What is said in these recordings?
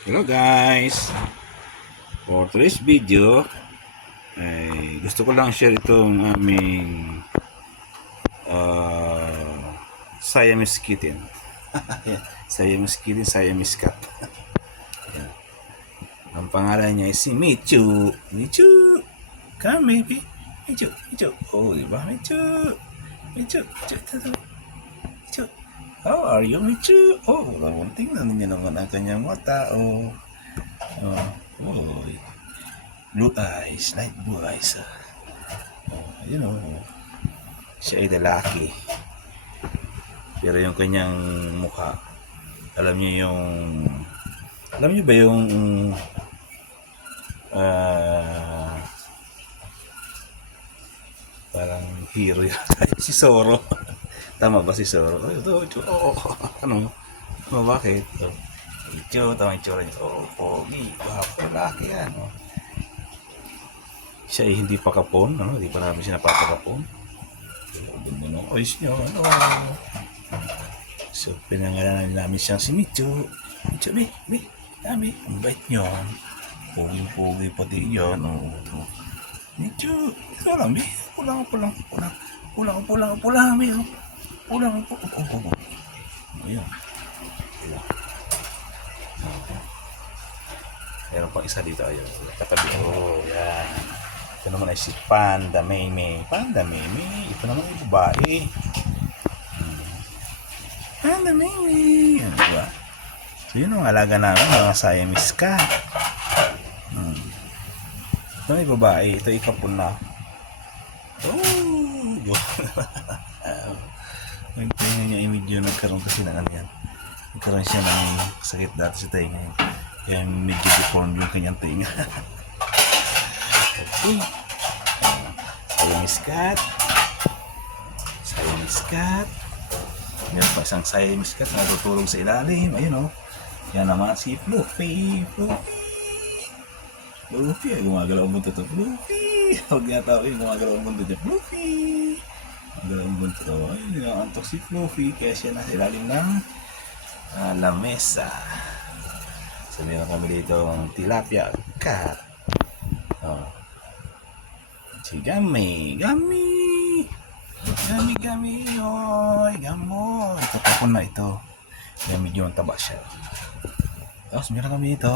Hello guys! For today's video ay gusto ko lang share itong aming Siamese kitten. Siamese kitten, Siamese cat. Ang pangalan niya ay si Michu. Michu! Come baby! Michu! Michu! Oh, diba? Michu! Michu! Michu! Michu! How are you, Michu? Oh, tingnan niyo naman ang kanyang mata. Oh, oh. Blue eyes, light blue eyes. You know, siya ay lalaki. Pero yung kanyang mukha, alam niyo yung, alam niyo ba yung, parang hero yata, si Zoro. Tama ba si Zoro? Oh, ito, ano, bakit? Ito, tama yung tsura niya. Pogi, lalaki yan. Siya ay hindi pa kapon, hindi pa namin siya napapakapon. Ganda ng ayos niyo, So, pinangalanan namin siyang si Micho. Micho, dami. Ang bait niyo. Pogi pati yun. Micho, ito lang, Pulang. Ayan. Meron pang isa dito, ayun. Katabi, yan. Ito naman ay si Panda Meme. Ito naman ay babae. Panda Meme. Yan, diba? So, yun ang alaga namin, mga Siamese cat. Ito may babae. Ito ikapon na. Tingnan niya yung video, nagkaroon kasi ng ano yan. Nagkaroon siya ng sakit dati sa tainga. Kaya medyo deformed yung kanyang tainga. Okay. Siamese cat. Meron pa isang Siamese cat na tutulog sa ilalim. Ayun o. Yan naman si Fluffy. Ay gumagalaw ang buntot. Fluffy. Huwag nga tawin, gumagalaw ang buntot. Fluffy. Gumagalaw ang buntot. Ay, nakaantok si Fluffy. Kaya siya nasa ilalim ng lamesa. So, meron kami dito ang tilapia cat. Si Gami. Hoy, gamoy. Tatapon na ito. Kaya medyo ang taba siya. Tapos meron kami ito.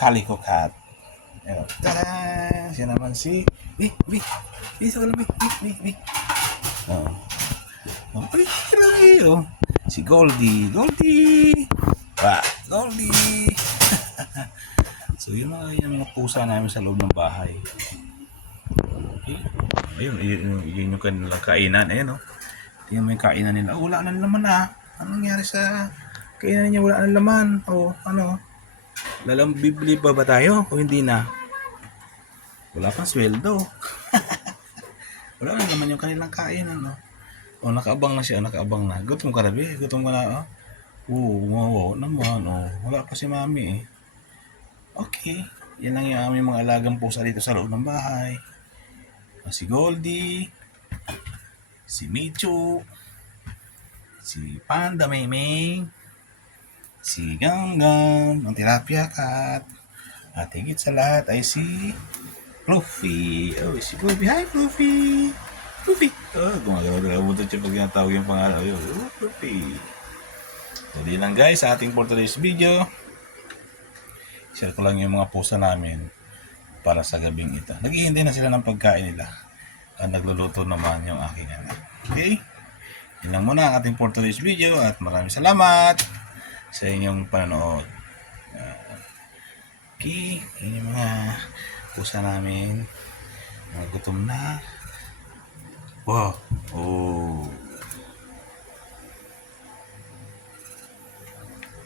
Calico cat. Tada! Siya naman si sa wala, si Goldie. So yun yung mga pusa namin sa loob ng bahay. Okay. Ayun yung kanilang kainan. Ayun tingnan mo yung kainan nila. Wala na laman Anong nangyari sa kainan niya? Wala na laman. Bibili ba tayo o hindi na? Wala pang sweldo. Wala na naman yung kanilang kainan. Nakaabang na siya. Gutom ka na. Oo naman. Wala pa si mami Okay. Yan lang yung aming mga alagang pusa dito sa loob ng bahay. Si Goldie, si Michu, si Panda Meme, si Ganggam, ang tilapia cat, at higit sa lahat ay si Fluffy. Si Fluffy. Hi, Fluffy! Gumagalaw mo ito siya pag natawag yung pangalan. Fluffy. So, di lang guys, sa ating for today's video. Share ko lang yung mga pusa namin para sa gabing ito. Naghihintay na sila ng pagkain nila. Nagluluto naman yung aking anak. Okay? Yun lang muna ang ating for today's video at maraming salamat sa inyong panonood. Okay? Yun yung mga pusa namin. Mga gutom na. Wow!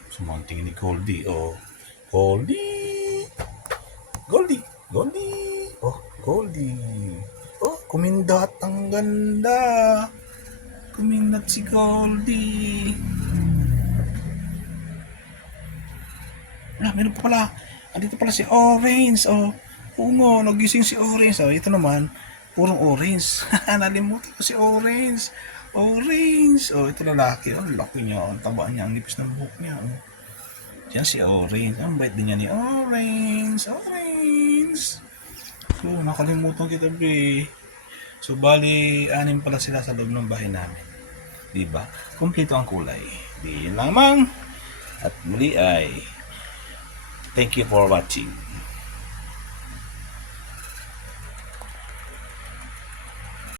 Sumanting ni Goldie. Goldie! Goldie! Kumindat ang ganda! Kumindat si Goldie! Meron pa pala. Andito pala si Orange. Nagising si Orange. Ito naman, purong orange. Nalimutan ko si Orange. Orange. Oh, ito lalaki. Oh, laki niya. Ang taba niya. Ang nipis ng buhok niya. Oh. Yan si Orange. Ang bait din niya ni Orange. Orange. So, nakalimutan kita, be. So, bali, 6 pala sila sa loob ng bahay namin. Diba? Kumpleto ang kulay. Di yun lamang. At muli ay, thank you for watching.